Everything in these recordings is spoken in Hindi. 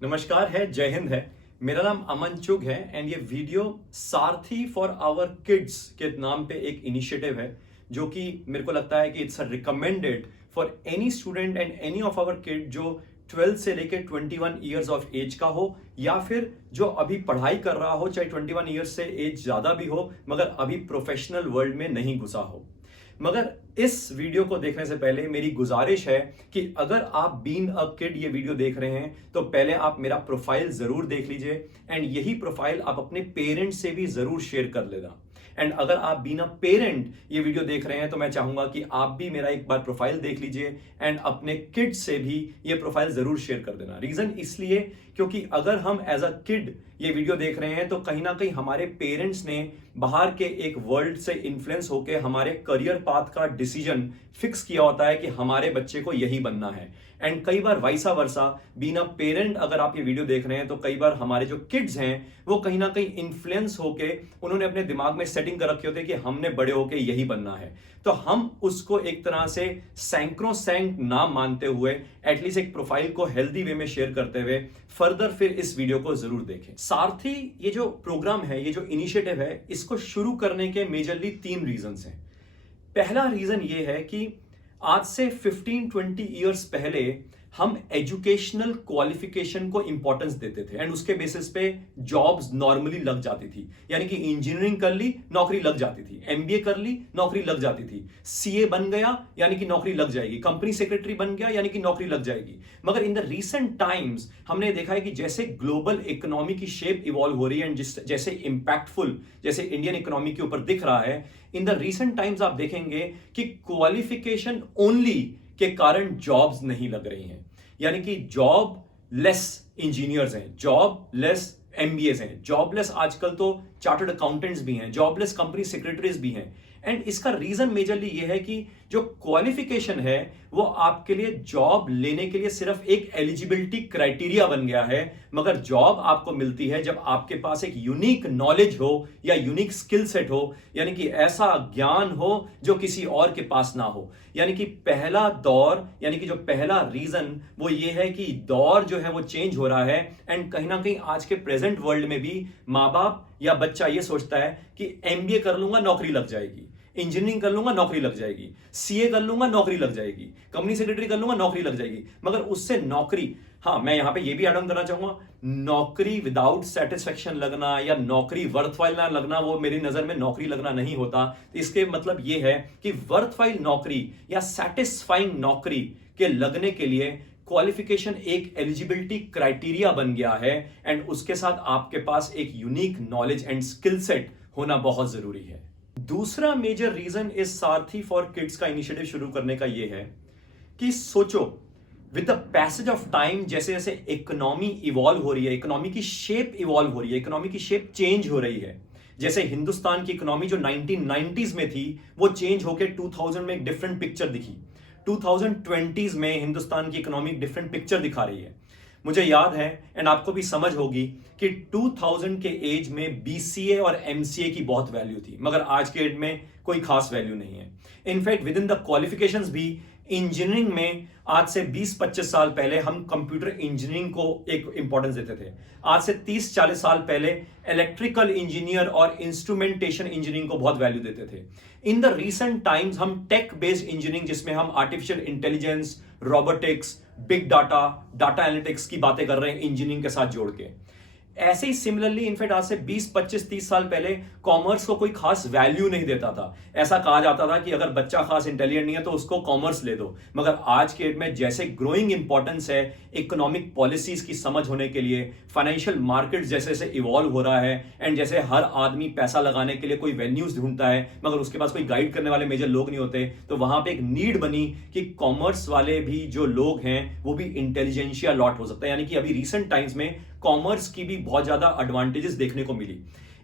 नमस्कार है, जय हिंद है। मेरा नाम अमन चुग है एंड ये video Sarathi for our kids के नाम पे एक इनिशिएटिव है जो कि मेरे को लगता है कि it's recommended for any student and any of our kid जो 12 से लेके 21 ईयर्स ऑफ एज का हो या फिर जो अभी पढ़ाई कर रहा हो, चाहे 21 ईयर्स से एज ज्यादा भी हो मगर अभी प्रोफेशनल वर्ल्ड में नहीं घुसा हो। मगर इस वीडियो को देखने से पहले मेरी गुजारिश है कि अगर आप बीइंग अ किड ये वीडियो देख रहे हैं तो पहले आप मेरा प्रोफाइल जरूर देख लीजिए एंड यही प्रोफाइल आप अपने पेरेंट्स से भी जरूर शेयर कर लेना। एंड अगर आप बीइंग अ पेरेंट ये वीडियो देख रहे हैं तो मैं चाहूंगा कि आप भी मेरा एक बार प्रोफाइल देख लीजिए एंड अपने किड्स से भी ये प्रोफाइल जरूर शेयर कर देना। रीजन इसलिए क्योंकि अगर हम एज अ किड ये वीडियो देख रहे हैं तो कहीं ना कहीं हमारे पेरेंट्स ने बाहर के एक वर्ल्ड से इन्फ्लुएंस होकर हमारे करियर पाथ का डिसीजन फिक्स किया होता है कि हमारे बच्चे को यही बनना है। एंड कई बार वाइसा वर्सा बीइंग अ पेरेंट अगर आप ये वीडियो देख रहे हैं तो कई बार हमारे जो किड्स हैं वो कहीं ना कहीं इन्फ्लुएंस होके उन्होंने अपने दिमाग में सेटिंग कर रखे होते हैं कि हमने बड़े होके यही बनना है। तो हम उसको एक तरह से सैंक्रोसैंक्ट ना मानते हुए एटलीस्ट एक प्रोफाइल को हेल्दी वे में शेयर करते हुए फर्दर फिर इस वीडियो को जरूर देखें। सारथी ये जो प्रोग्राम है, ये जो इनिशिएटिव है, इसको शुरू करने के मेजरली 3 रीजंस हैं। पहला रीजन ये है कि आज से 15-20 ईयर्स पहले हम एजुकेशनल क्वालिफिकेशन को इंपॉर्टेंस देते थे एंड उसके बेसिस पे जॉब्स नॉर्मली लग जाती थी। यानी कि इंजीनियरिंग कर ली, नौकरी लग जाती थी, एमबीए कर ली, नौकरी लग जाती थी, सीए बन गया यानी कि नौकरी लग जाएगी, कंपनी सेक्रेटरी बन गया यानी कि नौकरी लग जाएगी। मगर इन द रीसेंट टाइम्स हमने देखा है कि जैसे ग्लोबल इकोनॉमी की शेप इवॉल्व हो रही है एंड जैसे इंपैक्टफुल जैसे इंडियन इकोनॉमी के ऊपर दिख रहा है, इन द रीसेंट टाइम्स आप देखेंगे कि क्वालिफिकेशन ओनली के कारण जॉब्स नहीं लग रही हैं। यानी कि जॉब लेस इंजीनियर्स हैं, जॉब लेस एमबीएस हैं, जॉबलेस आजकल तो चार्टर्ड अकाउंटेंट्स भी हैं, जॉबलेस कंपनी सेक्रेटरीज भी हैं। एंड इसका रीजन मेजरली ये है कि जो क्वालिफिकेशन है वो आपके लिए जॉब लेने के लिए सिर्फ एक एलिजिबिलिटी क्राइटेरिया बन गया है, मगर जॉब आपको मिलती है जब आपके पास एक यूनिक नॉलेज हो या यूनिक स्किल सेट हो, यानी कि ऐसा ज्ञान हो जो किसी और के पास ना हो। यानी कि पहला दौर यानी कि जो पहला रीजन वो ये है कि दौर जो है वो चेंज हो रहा है एंड कहीं ना कहीं आज के प्रेजेंट वर्ल्ड में भी माँ बाप या बच्चा ये सोचता है कि एमबीए कर लूंगा नौकरी लग जाएगी, इंजीनियरिंग कर लूंगा नौकरी लग जाएगी, सीए कर लूंगा नौकरी लग जाएगी, कंपनी सेक्रेटरी कर लूंगा नौकरी लग जाएगी। मगर उससे नौकरी, हाँ मैं यहां पे ये भी ऐड ऑन करना चाहूंगा, नौकरी विदाउट सेटिस्फेक्शन लगना या नौकरी वर्थवाइल ना लगना वो मेरी नजर में नौकरी लगना नहीं होता। तो इसके मतलब ये है कि वर्थवाइल नौकरी या सेटिस्फाइंग नौकरी के लगने के लिए क्वालिफिकेशन एक एलिजिबिलिटी क्राइटेरिया बन गया है एंड उसके साथ आपके पास एक unique knowledge and skill set होना बहुत जरूरी है। दूसरा मेजर रीजन इस सारथी फॉर किड्स का इनिशिएटिव शुरू करने का यह है कि सोचो with the passage of time जैसे जैसे इकोनॉमी इवॉल्व हो रही है, इकोनॉमी की शेप इवॉल्व हो रही है, इकोनॉमी की शेप चेंज हो रही है। जैसे हिंदुस्तान की इकोनॉमी जो 1990s में थी वो चेंज होकर 2000 में एक डिफरेंट पिक्चर दिखी, 2020s में हिंदुस्तान की इकोनॉमी डिफरेंट पिक्चर दिखा रही है। मुझे याद है एंड आपको भी समझ होगी कि 2000 के एज में बीसीए और एमसीए की बहुत वैल्यू थी, मगर आज के एज में कोई खास वैल्यू नहीं है। In fact with in the qualifications भी इंजीनियरिंग में आज से 20-25 साल पहले हम कंप्यूटर इंजीनियरिंग को एक इंपॉर्टेंस देते थे। आज से 30-40 साल पहले इलेक्ट्रिकल इंजीनियर और इंस्ट्रूमेंटेशन इंजीनियरिंग को बहुत वैल्यू देते थे। इन द रीसेंट टाइम्स हम टेक बेस्ड इंजीनियरिंग जिसमें हम artificial intelligence, robotics, big data, data analytics की बातें कर रहे हैं इंजीनियरिंग के साथ जोड़ के। ऐसे ही सिमिलरली इनफैक्ट आज से 20-25-30 साल पहले कॉमर्स को कोई खास वैल्यू नहीं देता था। ऐसा कहा जाता था कि अगर बच्चा खास इंटेलिजेंट नहीं है तो उसको कॉमर्स ले दो। मगर आज के डेट में जैसे ग्रोइंग इंपॉर्टेंस है इकोनॉमिक पॉलिसीज की समझ होने के लिए, फाइनेंशियल मार्केट जैसे जैसे इवॉल्व हो रहा है एंड जैसे हर आदमी पैसा लगाने के लिए कोई वेन्यूज ढूंढता है मगर उसके पास कोई गाइड करने वाले मेजर लोग नहीं होते, तो वहां पे एक नीड बनी कि कॉमर्स वाले भी जो लोग हैं वो भी इंटेलिजेंशिया लॉट हो सकता है। यानी कि अभी रिसेंट टाइम्स में कॉमर्स की भी बहुत ज्यादा एडवांटेजेस देखने को मिली।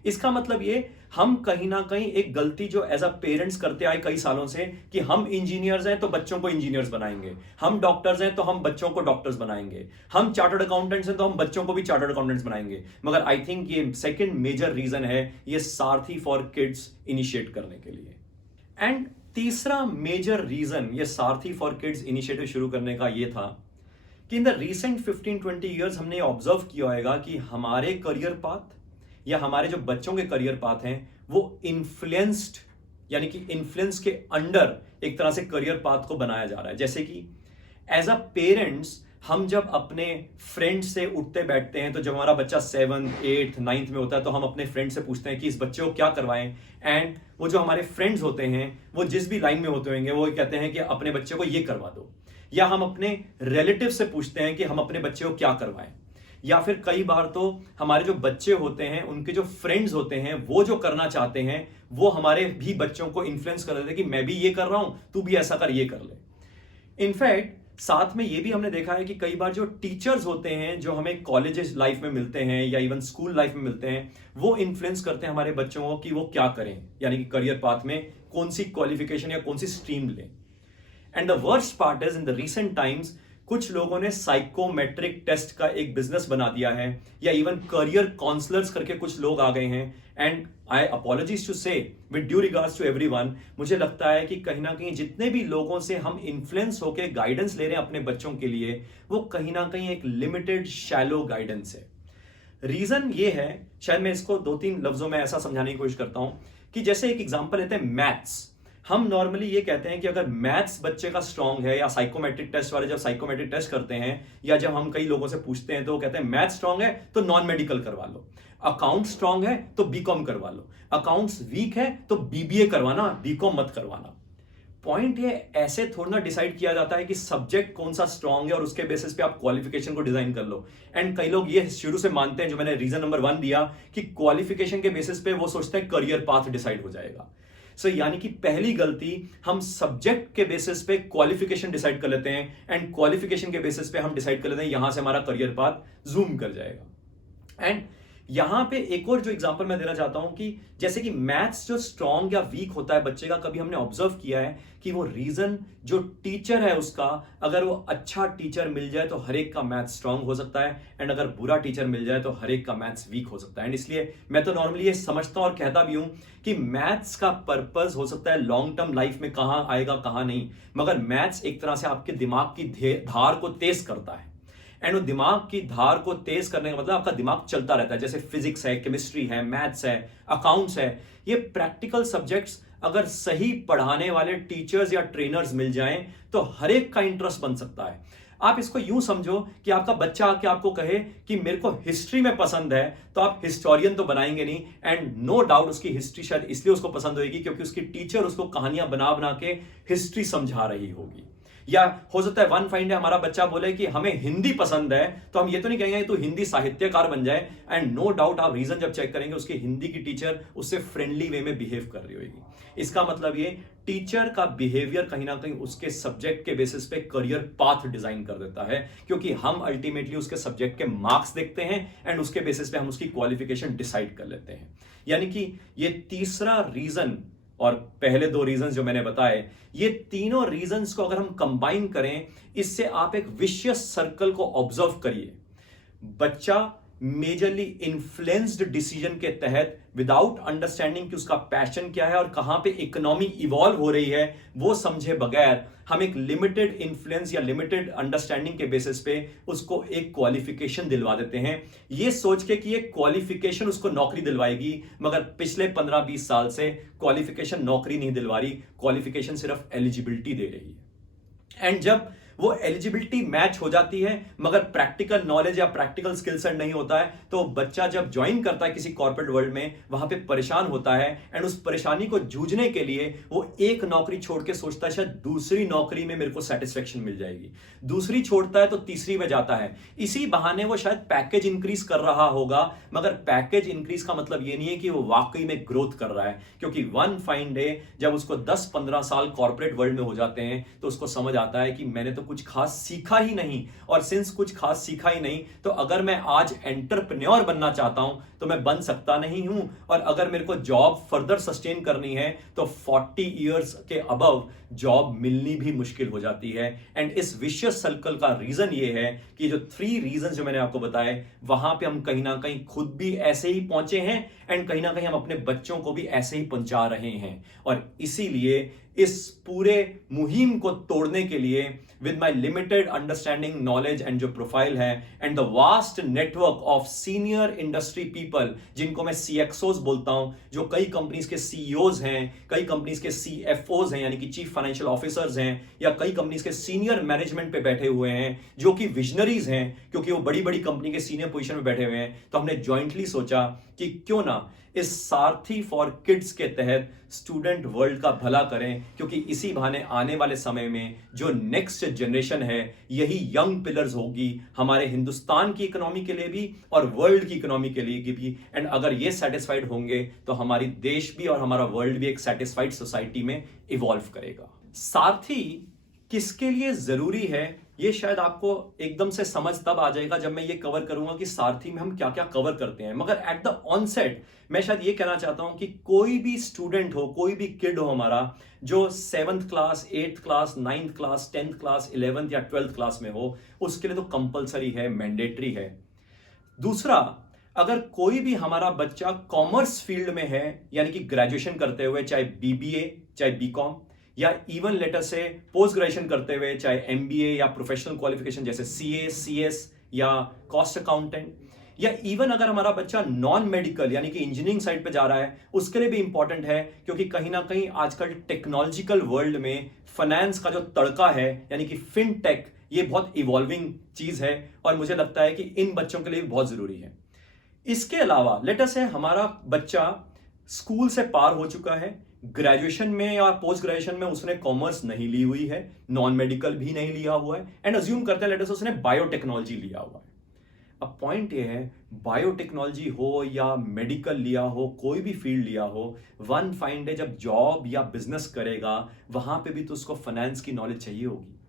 इसका मतलब ये हम कहीं ना कहीं एक गलती जो एज अ पेरेंट्स करते आए कई सालों से कि हम इंजीनियर्स हैं तो बच्चों को इंजीनियर्स बनाएंगे, हम डॉक्टर्स हैं तो हम बच्चों को डॉक्टर्स बनाएंगे, हम चार्टर्ड अकाउंटेंट्स हैं तो हम बच्चों को भी चार्टर्ड अकाउंटेंट्स बनाएंगे। मगर आई थिंक ये सेकंड मेजर रीजन है ये सारथी फॉर किड्स इनिशिएट करने के लिए। एंड तीसरा मेजर रीजन ये सारथी फॉर किड्स इनिशिएटिव शुरू करने का ये था कि इन द रीसेंट 15-20 ईयर्स हमने ऑब्जर्व किया होगा कि हमारे करियर पाथ या हमारे जो बच्चों के करियर पाथ हैं वो इन्फ्लुएंस्ड, यानी कि इन्फ्लुएंस के अंडर एक तरह से करियर पाथ को बनाया जा रहा है। जैसे कि एज अ पेरेंट्स हम जब अपने फ्रेंड से उठते बैठते हैं, तो जब हमारा बच्चा 7th 8th 9th में होता है तो हम अपने फ्रेंड से पूछते हैं कि इस बच्चे को क्या करवाएं, एंड वो जो हमारे फ्रेंड्स होते हैं वो जिस भी लाइन में होते होंगे वो कहते हैं कि अपने बच्चे को ये करवा दो। या हम अपने रिलेटिव से पूछते हैं कि हम अपने बच्चे को क्या करवाएं। या फिर कई बार तो हमारे जो बच्चे होते हैं उनके जो फ्रेंड्स होते हैं वो जो करना चाहते हैं वो हमारे भी बच्चों को इन्फ्लुएंस कर देते हैं कि मैं भी ये कर रहा हूं, तू भी ऐसा कर, ये कर ले। इनफैक्ट साथ में ये भी हमने देखा है कि कई बार जो टीचर्स होते हैं जो हमें कॉलेज लाइफ में मिलते हैं या इवन स्कूल लाइफ में मिलते हैं, वो इन्फ्लुएंस करते हैं हमारे बच्चों को कि वो क्या करें, यानी कि करियर पाथ में कौन सी क्वालिफिकेशन या कौन सी स्ट्रीम लें। And the worst part is in the recent times कुछ लोगों ने साइकोमेट्रिक टेस्ट का एक बिजनेस बना दिया है, या इवन करियर काउंसलर्स करके कुछ लोग आ गए हैं। And I apologies to say with due regards to everyone, मुझे लगता है कि कहीं ना कहीं जितने भी लोगों से हम इन्फ्लुएंस होकर गाइडेंस ले रहे हैं अपने बच्चों के लिए, वो कहीं ना कहीं एक लिमिटेड शैलो गाइडेंस है। रीजन ये है, शायद मैं इसको 2-3 लफ्जों में ऐसा समझाने की कोशिश करता हूं कि जैसे एक एग्जांपल लेते हैं मैथ्स। हम नॉर्मली ये कहते हैं कि अगर मैथ्स बच्चे का स्ट्रांग है, या साइकोमेट्रिक टेस्ट वाले जब साइकोमेट्रिक टेस्ट करते हैं, या जब हम कई लोगों से पूछते हैं तो वो कहते हैं मैथ्स स्ट्रांग है तो नॉन मेडिकल करवा लो, अकाउंट स्ट्रांग है तो बीकॉम करवा लो, अकाउंट्स वीक है तो बीबीए करवाना, बीकॉम मत करवाना। पॉइंट ये ऐसे थोड़ा ना डिसाइड किया जाता है कि सब्जेक्ट कौन सा स्ट्रांग है और उसके बेसिस पे आप क्वालिफिकेशन को डिजाइन कर लो। एंड कई लोग ये शुरू से मानते हैं, जो मैंने रीजन नंबर 1 दिया, कि क्वालिफिकेशन के बेसिस पे वो सोचते हैं करियर पाथ डिसाइड हो जाएगा। सो यानी कि पहली गलती, हम सब्जेक्ट के बेसिस पे क्वालिफिकेशन डिसाइड कर लेते हैं, एंड क्वालिफिकेशन के बेसिस पे हम डिसाइड कर लेते हैं यहां से हमारा करियर पाथ जूम कर जाएगा। एंड यहां पे एक और जो एग्जांपल मैं देना चाहता हूं कि जैसे कि मैथ्स जो स्ट्रांग या वीक होता है बच्चे का, कभी हमने ऑब्जर्व किया है कि वो रीजन जो टीचर है उसका, अगर वो अच्छा टीचर मिल जाए तो हर एक का मैथ्स स्ट्रांग हो सकता है, एंड अगर बुरा टीचर मिल जाए तो हर एक का मैथ्स वीक हो सकता है। एंड इसलिए मैं तो नॉर्मली ये समझता हूं और कहता भी हूं कि मैथ्स का पर्पस हो सकता है लॉन्ग टर्म लाइफ में कहां आएगा कहां नहीं, मगर मैथ्स एक तरह से आपके दिमाग की धार को तेज करता है। एंड वो दिमाग की धार को तेज करने का मतलब आपका दिमाग चलता रहता है। जैसे फिजिक्स है, केमिस्ट्री है, मैथ्स है, अकाउंट्स है, ये प्रैक्टिकल सब्जेक्ट्स अगर सही पढ़ाने वाले टीचर्स या ट्रेनर्स मिल जाएं तो हर एक का इंटरेस्ट बन सकता है। आप इसको यूं समझो कि आपका बच्चा आके आपको कहे कि मेरे को हिस्ट्री में पसंद है, तो आप हिस्टोरियन तो बनाएंगे नहीं, एंड नो डाउट उसकी हिस्ट्री शायद इसलिए उसको पसंद होगी क्योंकि उसकी टीचर उसको कहानियां बना बना के हिस्ट्री समझा रही होगी। या हो सकता है वन फाइन डे हमारा बच्चा बोले कि हमें हिंदी पसंद है, तो हम ये तो नहीं कहेंगे तू हिंदी साहित्यकार बन जाए, एंड नो डाउट आप रीजन जब चेक करेंगे उसकी हिंदी की टीचर उससे फ्रेंडली वे में बिहेव कर रही होगी। इसका मतलब ये टीचर का बिहेवियर कहीं ना कहीं उसके सब्जेक्ट के बेसिस पे करियर पाथ डिजाइन कर देता है, क्योंकि हम अल्टीमेटली उसके सब्जेक्ट के मार्क्स देखते हैं एंड उसके बेसिस पे हम उसकी क्वालिफिकेशन डिसाइड कर लेते हैं। यानी कि ये तीसरा रीजन और पहले 2 रीजन जो मैंने बताए, ये तीनों रीजंस को अगर हम कंबाइन करें, इससे आप एक विशियस सर्कल को ऑब्जर्व करिए। बच्चा मेजरली इन्फ्लुएंस्ड डिसीजन के तहत विदाउट अंडरस्टैंडिंग कि उसका पैशन क्या है और कहां पे इकोनॉमी इवॉल्व हो रही है, वो समझे बगैर हम एक लिमिटेड इन्फ्लुएंस या लिमिटेड अंडरस्टैंडिंग के बेसिस पे उसको एक क्वालिफिकेशन दिलवा देते हैं, ये सोच के कि ये क्वालिफिकेशन उसको नौकरी दिलवाएगी, मगर पिछले 15-20 साल से क्वालिफिकेशन नौकरी नहीं दिलवा रही, क्वालिफिकेशन सिर्फ एलिजिबिलिटी दे रही है। एंड जब वो एलिजिबिलिटी मैच हो जाती है मगर प्रैक्टिकल नॉलेज या प्रैक्टिकल स्किल सेट नहीं होता है, तो बच्चा जब ज्वाइन करता है किसी कॉर्पोरेट वर्ल्ड में, वहां पे परेशान होता है, एंड उस परेशानी को जूझने के लिए वो एक नौकरी छोड़ के सोचता है शायद दूसरी नौकरी में मेरे को सेटिस्फेक्शन मिल जाएगी, दूसरी छोड़ता है तो तीसरी में जाता है। इसी बहाने वो शायद पैकेज इंक्रीज कर रहा होगा, मगर पैकेज इंक्रीज का मतलब ये नहीं है कि वो वाकई में ग्रोथ कर रहा है, क्योंकि वन फाइन डे जब उसको 10-15 साल कॉर्पोरेट वर्ल्ड में हो जाते हैं तो उसको समझ आता है कि मैंने तो कुछ खास सीखा ही नहीं, और सिंस कुछ खास सीखा ही नहीं तो अगर मैं आज एंटरप्रेन्योर बनना चाहता हूं तो मैं बन सकता नहीं हूं, और अगर मेरे को जॉब फर्दर सस्टेन करनी है तो 40 इयर्स के अबव जॉब मिलनी भी मुश्किल हो जाती है। एंड इस विशियस सर्कल का रीजन ये है कि जो 3 रीजन जो मैंने आपको बताए, वहां पे हम कहीं ना कहीं खुद भी ऐसे ही पहुंचे हैं एंड कहीं ना कहीं हम अपने बच्चों को भी ऐसे ही पहुंचा रहे हैं। और इसीलिए इस पूरे मुहिम को तोड़ने के लिए with my limited understanding knowledge and जो प्रोफाइल है and the vast network of senior industry people, जिनको मैं CXOs बोलता हूं, जो कई कंपनीज के CEOs हैं, कई कंपनीज के CFOs हैं यानी कि चीफ फाइनेंशियल ऑफिसर्स हैं, या कई कंपनीज के सीनियर मैनेजमेंट पे बैठे हुए हैं जो कि विजनरीज हैं क्योंकि वो बड़ी बड़ी कंपनी के सीनियर पोजीशन में बैठे हुए हैं। तो हमने ज्वाइंटली सोचा कि क्यों ना इस सारथी फॉर किड्स के तहत स्टूडेंट वर्ल्ड का भला करें, क्योंकि इसी बहाने आने वाले समय में जो नेक्स्ट जनरेशन है यही यंग पिलर्स होगी हमारे हिंदुस्तान की इकोनॉमी के लिए भी और वर्ल्ड की इकोनॉमी के लिए भी। एंड अगर ये सेटिस्फाइड होंगे तो हमारी देश भी और हमारा वर्ल्ड भी एक सेटिस्फाइड सोसाइटी में इवॉल्व करेगा। सारथी किसके लिए जरूरी है ये शायद आपको एकदम से समझ तब आ जाएगा जब मैं ये कवर करूंगा कि सारथी में हम क्या क्या कवर करते हैं। मगर एट द ऑनसेट मैं शायद ये कहना चाहता हूं कि कोई भी स्टूडेंट हो, कोई भी किड हो हमारा जो 7th class, 8th class, 9th class, 10th class, 11th या 12th क्लास में हो, उसके लिए तो कंपलसरी है, मैंडेटरी है। दूसरा, अगर कोई भी हमारा बच्चा कॉमर्स फील्ड में है यानी कि ग्रेजुएशन करते हुए, चाहे BBA, चाहे BCom, या इवन लेटर से पोस्ट ग्रेजुएशन करते हुए, चाहे MBA या प्रोफेशनल क्वालिफिकेशन जैसे CA, CS या कॉस्ट अकाउंटेंट, या इवन अगर हमारा बच्चा नॉन मेडिकल यानी कि इंजीनियरिंग साइड पे जा रहा है, उसके लिए भी इंपॉर्टेंट है क्योंकि कहीं ना कहीं आजकल टेक्नोलॉजिकल वर्ल्ड में फाइनेंस का जो तड़का है यानी कि फिनटेक, ये बहुत इवॉल्विंग चीज है और मुझे लगता है कि इन बच्चों के लिए भी बहुत जरूरी है। इसके अलावा लेटर से हमारा बच्चा स्कूल से पार हो चुका है, ग्रेजुएशन में या पोस्ट ग्रेजुएशन में उसने कॉमर्स नहीं ली हुई है, नॉन मेडिकल भी नहीं लिया हुआ है, एंड अज्यूम करते हैं लेटर से उसने बायोटेक्नोलॉजी लिया हुआ है। अब पॉइंट ये है, बायोटेक्नोलॉजी हो या मेडिकल लिया हो, कोई भी फील्ड लिया हो, वन फाइन डे जब जॉब या बिजनेस करेगा वहां पे भी तो उसको फाइनेंस की नॉलेज चाहिए होगी।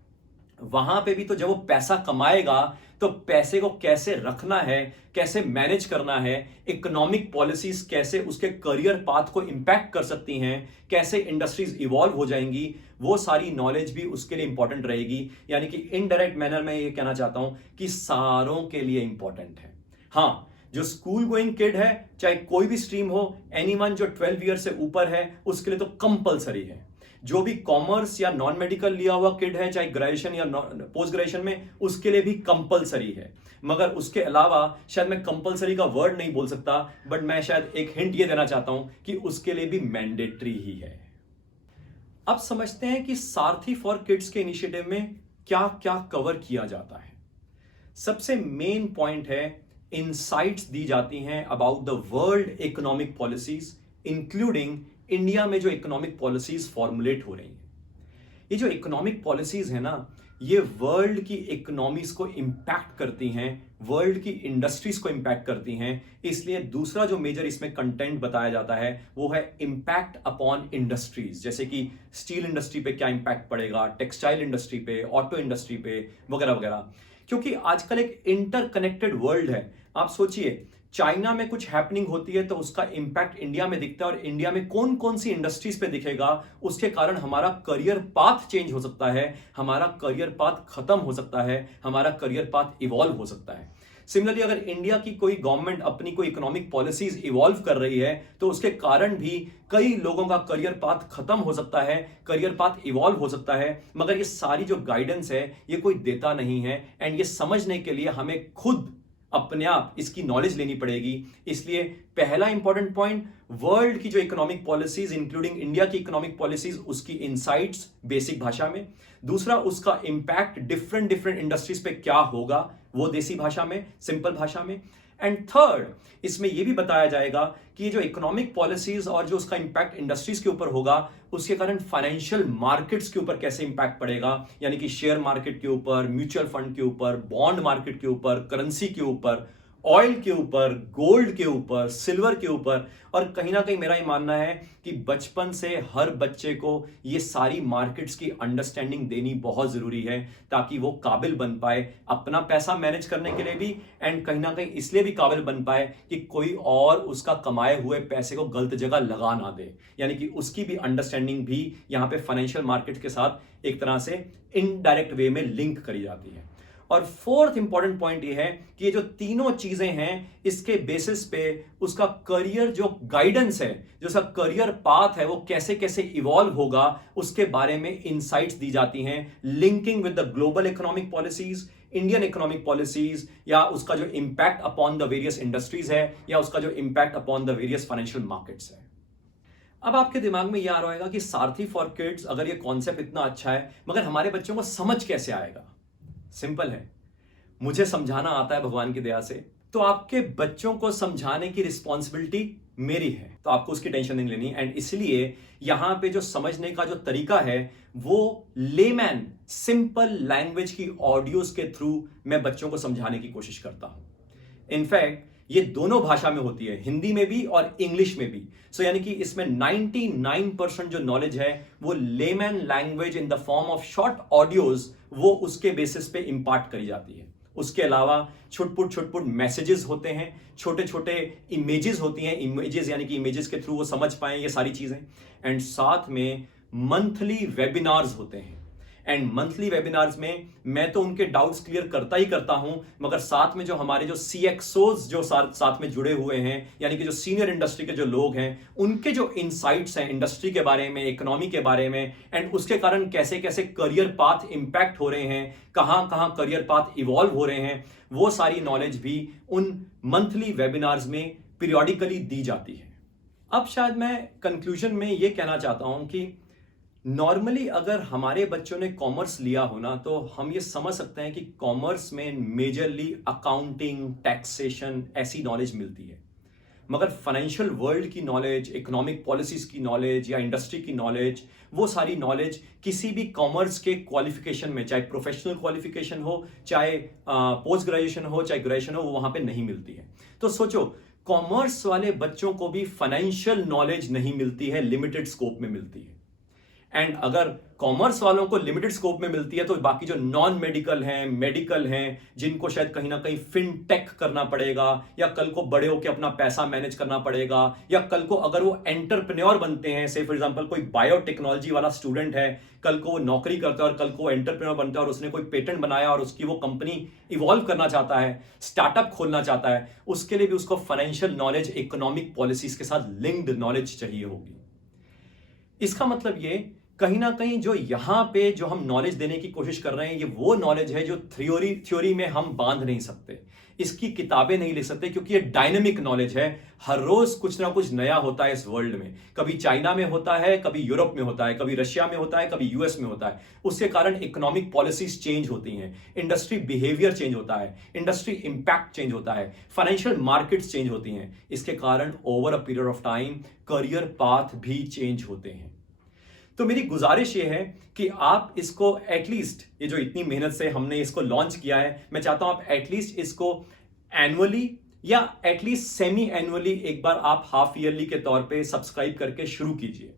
वहां पे भी तो जब वो पैसा कमाएगा तो पैसे को कैसे रखना है, कैसे मैनेज करना है, इकोनॉमिक पॉलिसीज कैसे उसके करियर पाथ को इंपैक्ट कर सकती हैं, कैसे इंडस्ट्रीज इवॉल्व हो जाएंगी, वो सारी नॉलेज भी उसके लिए इंपॉर्टेंट रहेगी। यानी कि इनडायरेक्ट मैनर में ये कहना चाहता हूं कि सारों के लिए इंपॉर्टेंट है। हाँ, जो स्कूल गोइंग किड है, चाहे कोई भी स्ट्रीम हो, एनीवन जो 12 ईयर से ऊपर है उसके लिए तो कंपलसरी है। जो भी कॉमर्स या नॉन मेडिकल लिया हुआ किड है, चाहे ग्रेजुएशन या पोस्ट ग्रेजुएशन में, उसके लिए भी कंपलसरी है। मगर उसके अलावा शायद मैं कंपलसरी का वर्ड नहीं बोल सकता, बट मैं शायद एक हिंट ये देना चाहता हूं कि उसके लिए भी मैंडेटरी ही है। अब समझते हैं कि सारथी फॉर किड्स के इनिशिएटिव में क्या क्या कवर किया जाता है। सबसे मेन पॉइंट है, इनसाइट्स दी जाती हैं about the world economic policies including India में जो इकोनॉमिक पॉलिसीज फॉर्मुलेट हो रही हैं। ये जो इकोनॉमिक पॉलिसीज है ना, ये वर्ल्ड की इकोनॉमीज को इंपैक्ट करती हैं, वर्ल्ड की इंडस्ट्रीज को इंपैक्ट करती हैं। इसलिए दूसरा जो मेजर इसमें कंटेंट बताया जाता है वो है इंपैक्ट अपॉन इंडस्ट्रीज, जैसे कि स्टील इंडस्ट्री पे क्या इंपैक्ट पड़ेगा, टेक्सटाइल इंडस्ट्री पे, ऑटो इंडस्ट्री पे, वगैरह वगैरह। क्योंकि आजकल एक इंटरकनेक्टेड वर्ल्ड है। आप सोचिए, चाइना में कुछ हैपनिंग होती है तो उसका इंपैक्ट इंडिया में दिखता है, और इंडिया में कौन कौन सी इंडस्ट्रीज पे दिखेगा, उसके कारण हमारा करियर पाथ चेंज हो सकता है, हमारा करियर पाथ खत्म हो सकता है, हमारा करियर पाथ इवॉल्व हो सकता है। सिमिलरली अगर इंडिया की कोई गवर्नमेंट अपनी कोई इकोनॉमिक पॉलिसीज इवॉल्व कर रही है तो उसके कारण भी कई लोगों का करियर पाथ खत्म हो सकता है, करियर पाथ इवॉल्व हो सकता है। मगर ये सारी जो गाइडेंस है ये कोई देता नहीं है, एंड ये समझने के लिए हमें खुद अपने आप इसकी नॉलेज लेनी पड़ेगी। इसलिए पहला इंपॉर्टेंट पॉइंट, वर्ल्ड की जो इकोनॉमिक पॉलिसीज इंक्लूडिंग इंडिया की इकोनॉमिक पॉलिसीज, उसकी इनसाइट्स बेसिक भाषा में। दूसरा, उसका इंपैक्ट डिफरेंट डिफरेंट इंडस्ट्रीज पे क्या होगा, वो देसी भाषा में, सिंपल भाषा में। एंड थर्ड, इसमें यह भी बताया जाएगा कि जो इकोनॉमिक पॉलिसीज और जो उसका इंपैक्ट इंडस्ट्रीज के ऊपर होगा, उसके कारण फाइनेंशियल मार्केट्स के ऊपर कैसे इंपैक्ट पड़ेगा, यानी कि शेयर मार्केट के ऊपर, म्यूचुअल फंड के ऊपर, बॉन्ड मार्केट के ऊपर, करेंसी के ऊपर, ऑयल के ऊपर, गोल्ड के ऊपर, सिल्वर के ऊपर। और कहीं ना कहीं मेरा ये मानना है कि बचपन से हर बच्चे को ये सारी मार्केट्स की अंडरस्टैंडिंग देनी बहुत जरूरी है ताकि वो काबिल बन पाए अपना पैसा मैनेज करने के लिए भी, एंड कहीं ना कहीं इसलिए भी काबिल बन पाए कि कोई और उसका कमाए हुए पैसे को गलत जगह लगा ना दे। यानी कि उसकी भी अंडरस्टैंडिंग भी यहाँ पे फाइनेंशियल मार्केट के साथ एक तरह से इनडायरेक्ट वे में लिंक करी जाती है। और फोर्थ इंपॉर्टेंट पॉइंट ये है कि ये जो तीनों चीजें हैं इसके बेसिस पे उसका करियर जो गाइडेंस है, जो उसका करियर पाथ है, वो कैसे कैसे इवॉल्व होगा उसके बारे में इंसाइट्स दी जाती हैं, linking with the global economic policies, Indian economic policies, या उसका जो impact upon the various industries है, या उसका जो impact upon the various financial markets है। अब आपके दिमाग में यह आ रहा होगा कि सारथी फॉर किड्स, अगर ये कॉन्सेप्ट इतना अच्छा है मगर हमारे बच्चों को समझ कैसे आएगा? सिंपल है, मुझे समझाना आता है भगवान की दया से, तो आपके बच्चों को समझाने की रिस्पॉन्सिबिलिटी मेरी है, तो आपको उसकी टेंशन नहीं लेनी। एंड इसलिए यहां पे जो समझने का जो तरीका है वो लेमैन सिंपल लैंग्वेज की ऑडियोज के थ्रू मैं बच्चों को समझाने की कोशिश करता हूं। इनफैक्ट ये दोनों भाषा में होती है, हिंदी में भी और इंग्लिश में भी। सो यानी कि इसमें 99% जो नॉलेज है वो layman language in the form of short audios वो उसके बेसिस पे इंपार्ट करी जाती है। उसके अलावा छुटपुट मैसेजेस होते हैं, छोटे छोटे इमेजेस होती हैं, इमेजेस यानी कि इमेजेस के थ्रू वो समझ पाए ये सारी चीजें। एंड साथ में मंथली वेबिनार्स होते हैं, एंड मंथली वेबिनार्स में मैं तो उनके डाउट्स क्लियर करता ही करता हूं, मगर साथ में जो हमारे जो CXOs जो साथ में जुड़े हुए हैं, यानी कि जो सीनियर इंडस्ट्री के जो लोग हैं, उनके जो इनसाइट्स हैं इंडस्ट्री के बारे में, इकोनॉमी के बारे में, एंड उसके कारण कैसे कैसे करियर पाथ इंपैक्ट हो रहे हैं, कहां कहां करियर पाथ इवॉल्व हो रहे हैं, वो सारी नॉलेज भी उन मंथली वेबिनार्स में पीरियोडिकली दी जाती है। अब शायद मैं कंक्लूजन में ये कहना चाहता हूं कि नॉर्मली अगर हमारे बच्चों ने कॉमर्स लिया हो ना, तो हम ये समझ सकते हैं कि कॉमर्स में मेजरली अकाउंटिंग, टैक्सेशन ऐसी नॉलेज मिलती है। मगर फाइनेंशियल वर्ल्ड की नॉलेज, इकोनॉमिक पॉलिसीज की नॉलेज या इंडस्ट्री की नॉलेज, वो सारी नॉलेज किसी भी कॉमर्स के क्वालिफिकेशन में, चाहे प्रोफेशनल क्वालिफिकेशन हो, चाहे पोस्ट ग्रेजुएशन हो, चाहे ग्रेजुएशन हो, वो वहां पे नहीं मिलती है। तो सोचो, कॉमर्स वाले बच्चों को भी फाइनेंशियल नॉलेज नहीं मिलती है, लिमिटेड स्कोप में मिलती है। एंड अगर कॉमर्स वालों को लिमिटेड स्कोप में मिलती है तो बाकी जो नॉन मेडिकल हैं, मेडिकल हैं, जिनको शायद कहीं ना कहीं फिनटेक करना पड़ेगा, या कल को बड़े होकर अपना पैसा मैनेज करना पड़ेगा, या कल को अगर वो एंटरप्रेन्योर बनते हैं, से फॉर एग्जांपल कोई बायोटेक्नोलॉजी वाला स्टूडेंट है, कल को वो नौकरी करता है और कल को एंटरप्रेन्योर बनता है और उसने कोई पेटेंट बनाया और उसकी वो कंपनी इवॉल्व करना चाहता है, स्टार्टअप खोलना चाहता है, उसके लिए भी उसको फाइनेंशियल नॉलेज, इकोनॉमिक पॉलिसीज के साथ लिंक्ड नॉलेज चाहिए होगी। इसका मतलब ये कहीं ना कहीं जो यहां पे जो हम नॉलेज देने की कोशिश कर रहे हैं, ये वो नॉलेज है जो थ्योरी में हम बांध नहीं सकते, इसकी किताबें नहीं लिख सकते, क्योंकि ये डायनेमिक नॉलेज है। हर रोज कुछ ना कुछ नया होता है इस वर्ल्ड में। कभी चाइना में होता है, कभी यूरोप में होता है, कभी रशिया में होता है, कभी यूएस में होता है। उसके कारण इकोनॉमिक पॉलिसीज चेंज होती हैं, इंडस्ट्री बिहेवियर चेंज होता है, इंडस्ट्री इंपैक्ट चेंज होता है, फाइनेंशियल मार्केट्स चेंज होती हैं। इसके कारण over a period of time career path भी चेंज होते हैं। तो मेरी गुजारिश ये है कि आप इसको एटलीस्ट, ये जो इतनी मेहनत से हमने इसको लॉन्च किया है, मैं चाहता हूं आप एटलीस्ट इसको एनुअली या एटलीस्ट सेमी एनुअली एक बार आप हाफ ईयरली के तौर पे सब्सक्राइब करके शुरू कीजिए।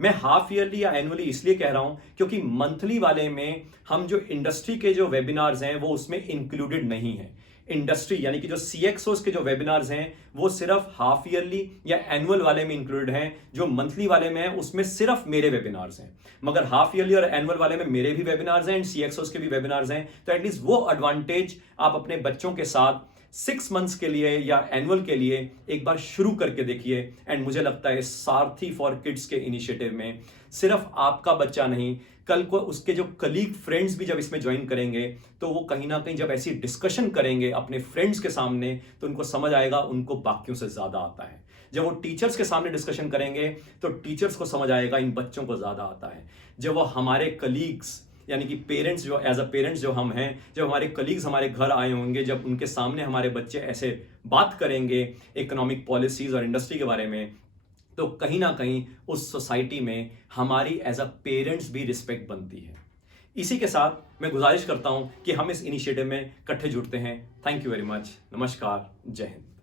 मैं हाफ ईयरली या एनुअली इसलिए कह रहा हूं क्योंकि मंथली वाले में हम जो इंडस्ट्री के जो वेबिनार्स हैं वो उसमें इंक्लूडेड नहीं है। इंडस्ट्री यानी कि जो CXOs के जो वेबिनार्स हैं वो सिर्फ हाफ ईयरली या एनुअल वाले में इंक्लूडेड हैं। जो मंथली वाले में है उसमें सिर्फ मेरे वेबिनार्स हैं, मगर हाफ ईयरली और एनुअल वाले में मेरे भी वेबिनार्स हैं एंड CXOs के भी वेबिनार्स हैं। तो एटलीस्ट वो एडवांटेज आप अपने बच्चों के साथ 6 मंथ्स के लिए या एनुअल के लिए एक बार शुरू करके देखिए। एंड मुझे लगता है सारथी फॉर किड्स के इनिशिएटिव में सिर्फ आपका बच्चा नहीं, कल को उसके जो कलीग फ्रेंड्स भी जब इसमें ज्वाइन करेंगे तो वो कहीं ना कहीं जब ऐसी डिस्कशन करेंगे अपने फ्रेंड्स के सामने तो उनको समझ आएगा उनको बाकियों से ज्यादा आता है। जब वो टीचर्स के सामने डिस्कशन करेंगे तो टीचर्स को समझ आएगा इन बच्चों को ज्यादा आता है। जब वो हमारे कलीग्स यानी कि पेरेंट्स जो एज अ पेरेंट्स जो हम हैं, जब हमारे कलीग्स हमारे घर आए होंगे, जब उनके सामने हमारे बच्चे ऐसे बात करेंगे इकोनॉमिक पॉलिसीज और इंडस्ट्री के बारे में, तो कहीं ना कहीं उस सोसाइटी में हमारी एज अ पेरेंट्स भी रिस्पेक्ट बनती है। इसी के साथ मैं गुजारिश करता हूं कि हम इस इनिशिएटिव में इकट्ठे जुड़ते हैं। Thank you very much. नमस्कार। जय हिंद।